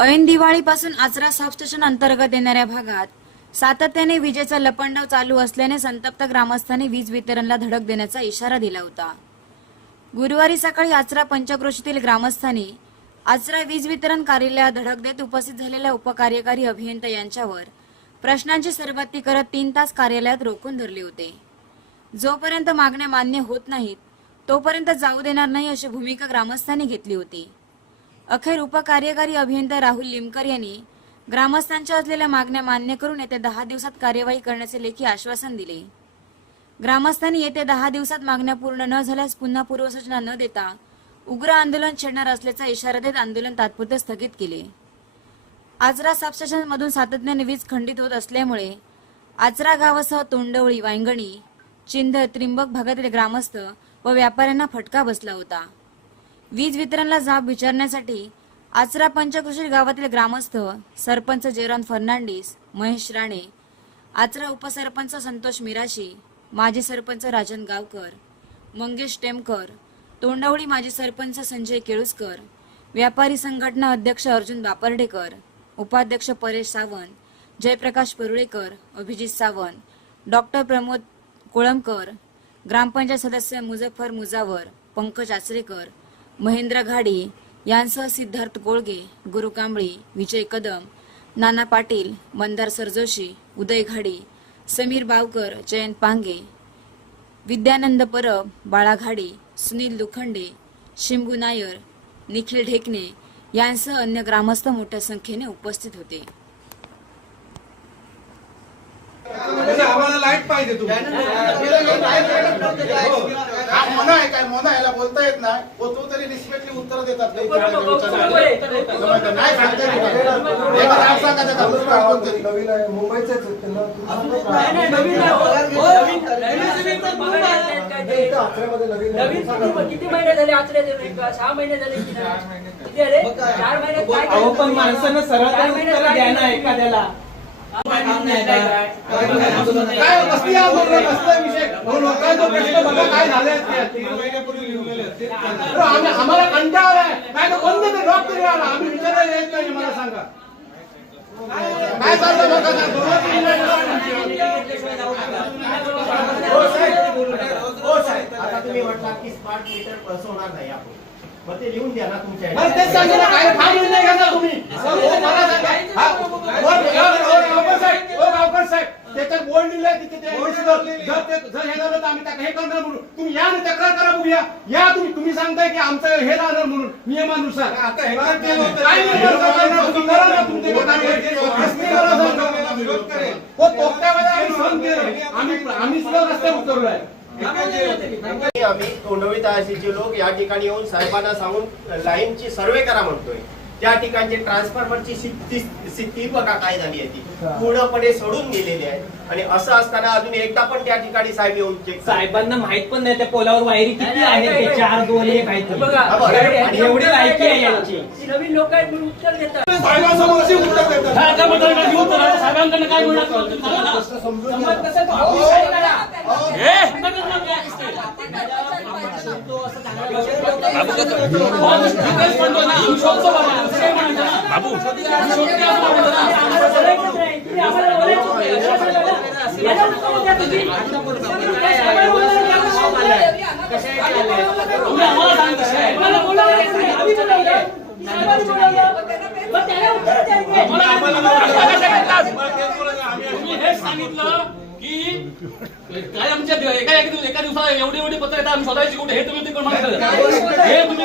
ऐन दिवाळीपासून आचरा सबस्टेशन अंतर्गत येणाऱ्या भागात सातत्याने विजेचा लपंडाव चालू असल्याने संतप्त ग्रामस्थांनी वीज वितरणला धडक देण्याचा इशारा दिला होता. गुरुवारी सकाळी आचरा पंचक्रोशीतील ग्रामस्थांनी आचरा वीज वितरण कार्यालयात धडक देत उपस्थित झालेल्या उपकार्यकारी अभियंता यांच्यावर प्रश्नांची सरबत्ती करत तीन तास कार्यालयात रोखून धरले होते. जोपर्यंत मागण्या मान्य होत नाहीत तोपर्यंत जाऊ देणार नाही अशी भूमिका ग्रामस्थांनी घेतली होती. अखेर उपकार्यकारी अभियंता राहुल लिमकर यांनी ग्रामस्थांच्या असलेल्या मागण्या मान्य करून येत्या दहा दिवसात कार्यवाही करण्याचे लेखी आश्वासन दिले. ग्रामस्थांनी येत्या दहा दिवसात मागण्या पूर्ण न झाल्यास पुन्हा पूर्वसूचना न देता उग्र आंदोलन छेडणार असल्याचा इशारा देत आंदोलन तात्पुरते स्थगित केले. आजरा सबस्टेशन मधून सातत्याने वीज खंडित होत असल्यामुळे आजरा गावासह तोंडवळी वांगणी चिंध त्रिंबक भागातील ग्रामस्थ व व्यापाऱ्यांना फटका बसला होता. वीज वितरणला जाब विचारण्यासाठी आचरा पंचकृषी गावातील ग्रामस्थ सरपंच जयराम फर्नांडिस महेश राणे आचरा उपसरपंच संतोष मिराशी माजी सरपंच राजन गावकर मंगेश टेमकर तोंडावळी माजी सरपंच संजय केळुसकर व्यापारी संघटना अध्यक्ष अर्जुन बापर्डेकर उपाध्यक्ष परेश सावंत जयप्रकाश परुळेकर अभिजित सावंत डॉक्टर प्रमोद कोळंबकर ग्रामपंचायत सदस्य मुझफ्फर मुजावर पंकज आचरेकर महेंद्र घाडी यांसह सिद्धार्थ गोळगे गुरु कांबळी विजय कदम नाना पाटील मंदार सरजोशी उदय घाडी समीर बावकर जयंत पांगे विद्यानंद परब बाळा घाडी सुनील दुखंडे शिंबू नायर निखिल ढेकणे यांसह अन्य ग्रामस्थ मोठ्या संख्येने उपस्थित होते. पाहिजे हा मोना आहे काय मोना याला बोलता येत नाही हो तो तरी रिस्पेक्टली उत्तर देतात नाही. नवीन किती महिने झाले आचरे सहा महिने झाले की चार अहो पण? माणसानं सरळ चार महिन्यात उत्तर काय द्या ना केलं? एखाद्याला काय कसली आंदोलन कसला विषय. लोकांचा प्रश्न बघा, काय झाले आम्ही आम्हाला कंटाळा आलाय काय तर बंद ते लॉक तरी आला? आम्ही विचारायला येत नाही, मला सांगा. काय चाललं बघा आता तुम्ही म्हटला की स्मार्ट मीटर बसवणार नाही आपण. मग ते लिहून द्या ना तुमच्या बरं, तेच सांगितलं काय फार निर्णय घेता तुम्ही. हो, मला सांगा. हा, हो, हो, गावकर साहेब, हो, गावकर साहेब, त्याच्यात बोर्ड लिहिलंय तिथे ते जर ते- जर हे झालं तर आम्ही त्याला हे करणार म्हणून. तुम्ही या ना तक्रार करा बघूया. या तुम्ही तुम्ही सांगताय की आमचं हे राहणार म्हणून नियमानुसार. काय नियमानुसार करणार? तुम्ही करा ना तुमचे काम. कसली गरज आहे? हो तोक्त्यामध्ये आम्ही सहन केलं. आम्ही आम्ही सुद्धा रस्त्यावर उतरलोय. आम्ही तोंडवी तहसीलचे लोक या ठिकाणी येऊन साहेबांना सांगून लाईनची सर्वे करा म्हणतोय. त्या ठिकाणची ट्रान्सफॉर्मरची स्थिती बघा काय झाली आहे ती पूर्णपणे सोडून गेलेली आहे आणि असं असताना अजून एकदा पण त्या ठिकाणी साहेब येऊन चेक साहेबांना माहीत पण नाही त्या पोलावर वायरी किती आहेत ते चार दोन एक आहेत एवढी लायकी आहे यांची नवीन लोक आहेत म्हणून उत्तर देतात साहेबांसमोर अशी उत्तर आहे काय बाबू. तुम्ही हेच सांगितलं की काय आमच्या एका दिवस- एका दिवसाला एवढी एवढी पत्र येतात आम्ही स्वतःची कुठे हे तुम्ही तिकडे मागितलं हे तुम्ही